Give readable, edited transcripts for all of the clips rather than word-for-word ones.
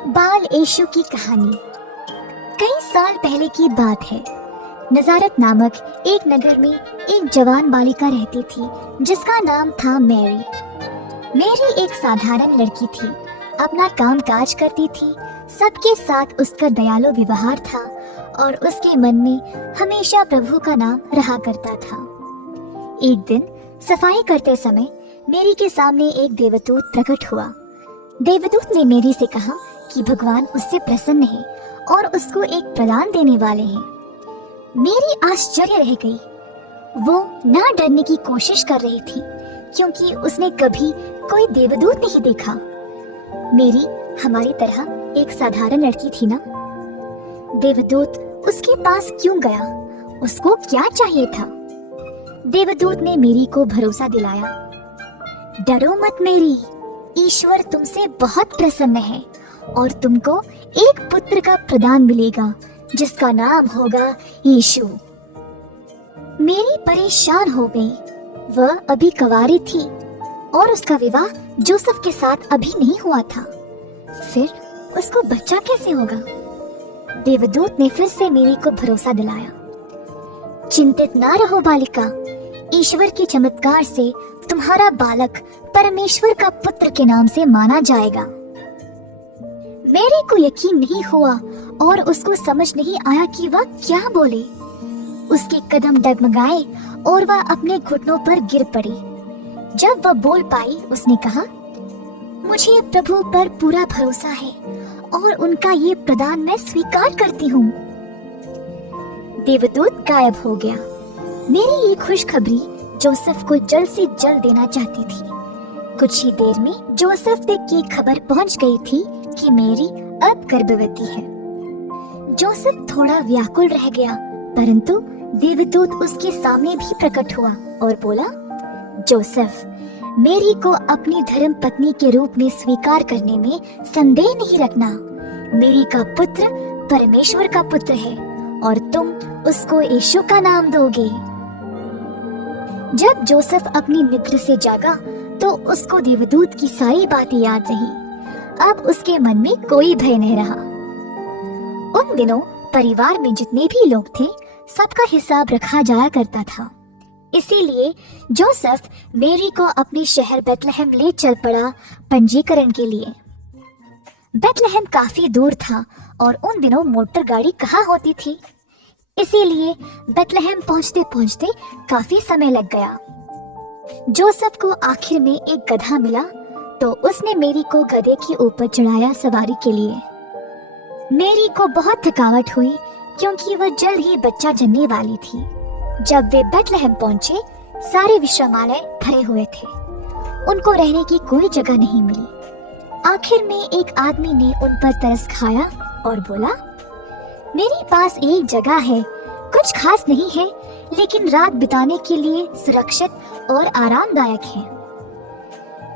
बाल यीशु की कहानी। कई साल पहले की बात है। नजारत नामक एक नगर में एक जवान बालिका रहती थी जिसका नाम था मैरी। मैरी एक साधारण लड़की थी, अपना काम काज करती थी, सबके साथ उसका दयालु व्यवहार था और उसके मन में हमेशा प्रभु का नाम रहा करता था। एक दिन सफाई करते समय मैरी के सामने एक देवदूत प्रकट हुआ। देवदूत ने मैरी से कहा कि भगवान उससे प्रसन्न है और उसको एक प्रदान देने वाले हैं। मैरी आश्चर्य रह गई। वो ना डरने की कोशिश कर रही थी क्योंकि उसने कभी कोई देवदूत नहीं देखा। मैरी हमारी तरह एक साधारण लड़की थी ना। देवदूत उसके पास क्यों गया? उसको क्या चाहिए था? देवदूत ने मैरी को भरोसा दिलाया, डरो मत मैरी, ईश्वर तुमसे बहुत प्रसन्न है और तुमको एक पुत्र का प्रदान मिलेगा जिसका नाम होगा यीशु। मैरी परेशान हो गई। वह अभी कुंवारी थी और उसका विवाह जोसेफ के साथ अभी नहीं हुआ था। फिर उसको बच्चा कैसे होगा? देवदूत ने फिर से मैरी को भरोसा दिलाया, चिंतित ना रहो बालिका, ईश्वर के चमत्कार से तुम्हारा बालक परमेश्वर का पुत्र के नाम से माना जाएगा। मैरी को यकीन नहीं हुआ और उसको समझ नहीं आया कि वह क्या बोले। उसके कदम डगमगाए और वह अपने घुटनों पर गिर पड़ी। जब वह बोल पाई उसने कहा, मुझे प्रभु पर पूरा भरोसा है और उनका ये प्रदान मैं स्वीकार करती हूँ। देवदूत गायब हो गया। मेरी ये खुशखबरी जोसेफ को जल्द से जल्द देना चाहती थी। कुछ ही देर में जोसेफ तक ये खबर पहुंच गई थी कि मैरी अब गर्भवती है। जोसेफ थोड़ा व्याकुल रह गया, परंतु देवदूत उसके सामने भी प्रकट हुआ और बोला, जोसेफ, मैरी को अपनी धर्म पत्नी के रूप में स्वीकार करने में संदेह नहीं रखना। मैरी का पुत्र परमेश्वर का पुत्र है और तुम उसको यीशु का नाम दोगे। जब जोसेफ अपनी निद्रा से जागा तो उसको देवदूत की सारी बातें याद रही। अब उसके मन में कोई भय नहीं रहा। उन दिनों परिवार में जितने भी लोग थे सबका हिसाब रखा जाया करता था। इसीलिए जोसेफ मैरी को अपने शहर बेथलेहम ले चल पड़ा पंजीकरण के लिए। बेथलेहम काफी दूर था और उन दिनों मोटर गाड़ी कहाँ होती थी, इसीलिए बेथलेहम पहुंचते पहुंचते काफी समय लग गया। जोसेफ को आखिर में एक गधा मिला तो उसने मैरी को गधे के ऊपर चढ़ाया सवारी के लिए। मैरी को बहुत थकावट हुई क्योंकि वह जल्द ही बच्चा जनने वाली थी। जब वे बेथलेहम पहुंचे, सारे विश्रामालय भरे हुए थे। उनको रहने की कोई जगह नहीं मिली। आखिर में एक आदमी ने उन पर तरस खाया और बोला, मेरे पास एक जगह है, कुछ खास नहीं है लेकिन रात बिताने के लिए सुरक्षित और आरामदायक है।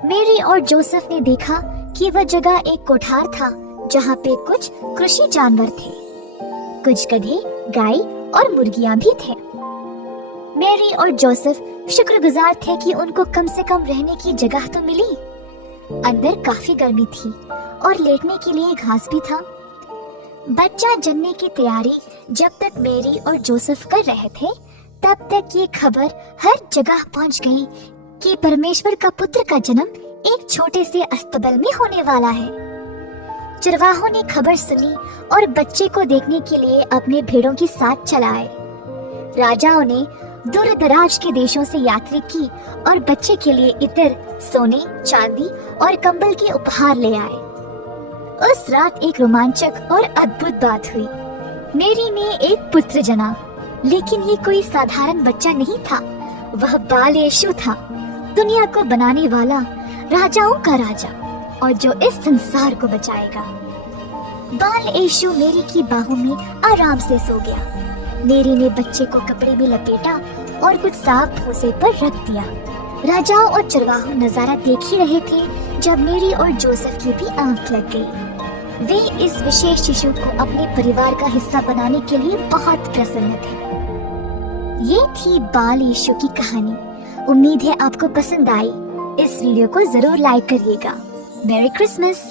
मैरी और जोसेफ ने देखा कि वह जगह एक कोठार था जहाँ पे कुछ कृषि जानवर थे, कुछ गधे, गाय और मुर्गियां भी थे। मैरी और जोसेफ शुक्रगुजार थे कि उनको कम से कम रहने की जगह तो मिली। अंदर काफी गर्मी थी और लेटने के लिए घास भी था। बच्चा जनने की तैयारी जब तक मैरी और जोसेफ कर रहे थे, तब तक ये खबर हर जगह पहुंच गई कि परमेश्वर का पुत्र का जन्म एक छोटे से अस्तबल में होने वाला है। चरवाहों ने खबर सुनी और बच्चे को देखने के लिए अपने भेड़ों के साथ चलाए। राजाओं ने दूर दराज के देशों से यात्रा की और बच्चे के लिए इत्र, सोने, चांदी और कंबल के उपहार ले आए। उस रात एक रोमांचक और अद्भुत बात हुई। मैरी ने एक पुत्र जना, लेकिन ये कोई साधारण बच्चा नहीं था, वह बाल यीशु था, दुनिया को बनाने वाला, राजाओं का राजा और जो इस संसार को बचाएगा। बाल यीशु मैरी की बाहों में आराम से सो गया। मैरी ने बच्चे को कपड़े में लपेटा और कुछ साफ भूसे पर रख दिया। राजाओं और चरवाहों नजारा देख ही रहे थे जब मैरी और जोसेफ की भी आंख लग गई। वे इस विशेष शिशु को अपने परिवार का हिस्सा बनाने के लिए बहुत प्रसन्न थे। ये थी बाल यीशु की कहानी। उम्मीद है आपको पसंद आई। इस वीडियो को जरूर लाइक करिएगा। मेरी क्रिसमस।